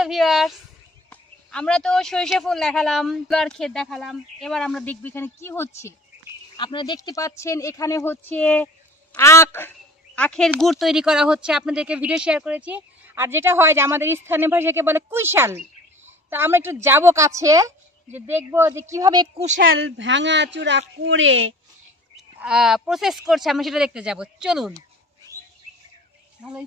Hello viewers, আমরা তো সরিষা ফুল দেখালাম, এবার ক্ষেত দেখালাম, এবার আমরা দেখব এখানে কি হচ্ছে। আপনারা দেখতে পাচ্ছেন, এখানে হচ্ছে আখ, আখের গুড় তৈরি করা হচ্ছে, আপনাদেরকে ভিডিও শেয়ার করেছি। আর যেটা হয় যে আমাদের স্থানীয় ভাষাকে বলে কুইশাল তো আমরা একটু যাব কাছে, যে দেখব যে কীভাবে কুশাল ভাঙা চূড়া করে প্রসেস করছে, আমরা সেটা দেখতে যাব। চলুন। ভালোই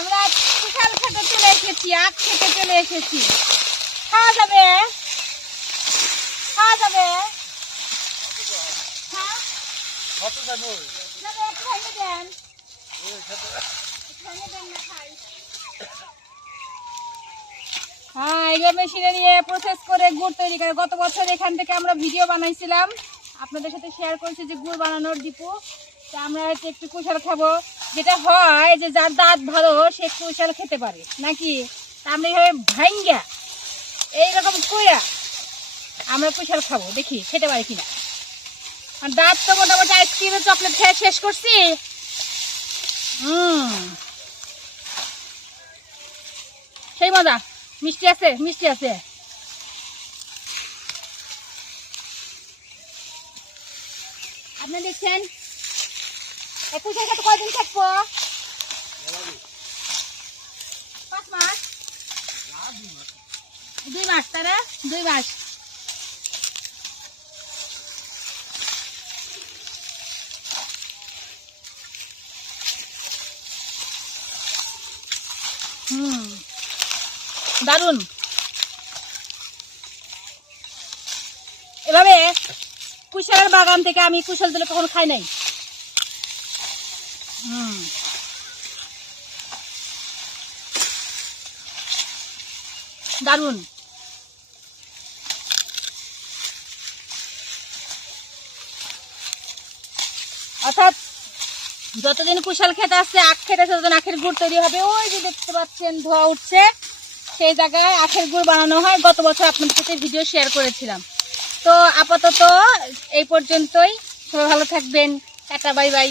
আমরা বিশাল খেতে খেতে চলে এসেছি? খাওয়া যাবে? খাওয়া যাবে? হ্যাঁ। হ্যাঁ নিয়ে প্রসেস করে গুড় তৈরি করে। গত বছর এখান থেকে আমরা ভিডিও আপনাদের সাথে শেয়ার করেছি যে গুড় বানানোর দীপু। তা আমরা হচ্ছে একটু কুশাল খাব। যেটা হয় যে যার দাঁত ভালো, সে কুশাল খেতে পারে, নাকি? তা আমরা এইভাবে ভাঙ্গা এইরকম কইরা আমরা কুশাল খাব, দেখি খেতে পারি কিনা। আর দাঁত তো মোটামুটি আইসক্রিমের চকলেট খেয়ে শেষ করছি। হুম। সেই মজা, মিষ্টি আছে মিষ্টি আছে। আপনি দেখছেন? একুশের সাথে কয়দিন থাকব? পাঁচ মাস। দুই মাস তারা দুই মাস। হুম। দারুণ এভাবে কুশালের বাগান থেকে আমি কুশল দিলে কখনো খাই নাই। হুম। দারুণ অর্থাৎ যতদিন কুশাল খেতে আসছে, আখ খেতে আসছে, ততদিন আখের গুড় তৈরি হবে। ওই যে দেখতে পাচ্ছেন, ধোয়া উঠছে। সেই জায়গায় আখের গুড় বানানো হয়। গত বছর আপনাদের সাথে ভিডিও শেয়ার করেছিলাম। তো আপাতত এই পর্যন্তই। ভালো থাকবেন। Tata, bye bye.